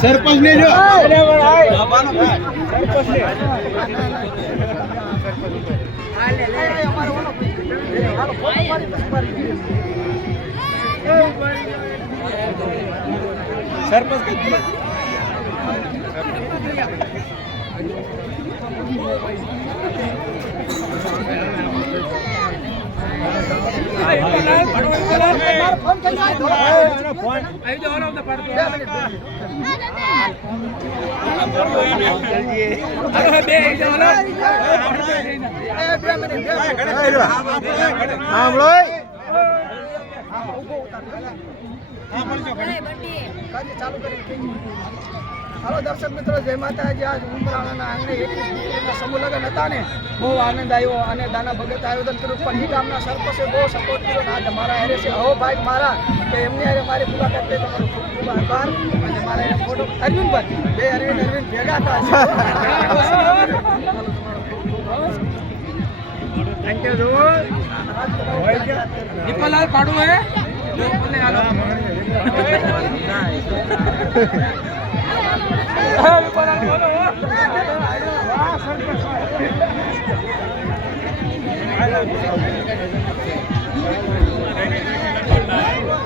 સરપંચ ને જો હાલો દર્શક મિત્રો, જય માતાજી. આજ ઉમરાણાના આંગણે સમૂહ લગ્ન હતા ને, બહુ આનંદ આવ્યો અને દાના ભગત આયોજન કર્યું. પણ એ ગામના સરપંચે બહુ સપોર્ટ કર્યો ને આજે મારા હારે છે હો ભાઈ મારા, કે એમની હારે મારી મુલાકાત થઈ. તમારો ખૂબ ખૂબ આભાર. અને મારા ફોટો અરવિંદભાઈ, બે અરવિંદ ભેગા હતા. Thank you. જો દીપલાલ પાડું હે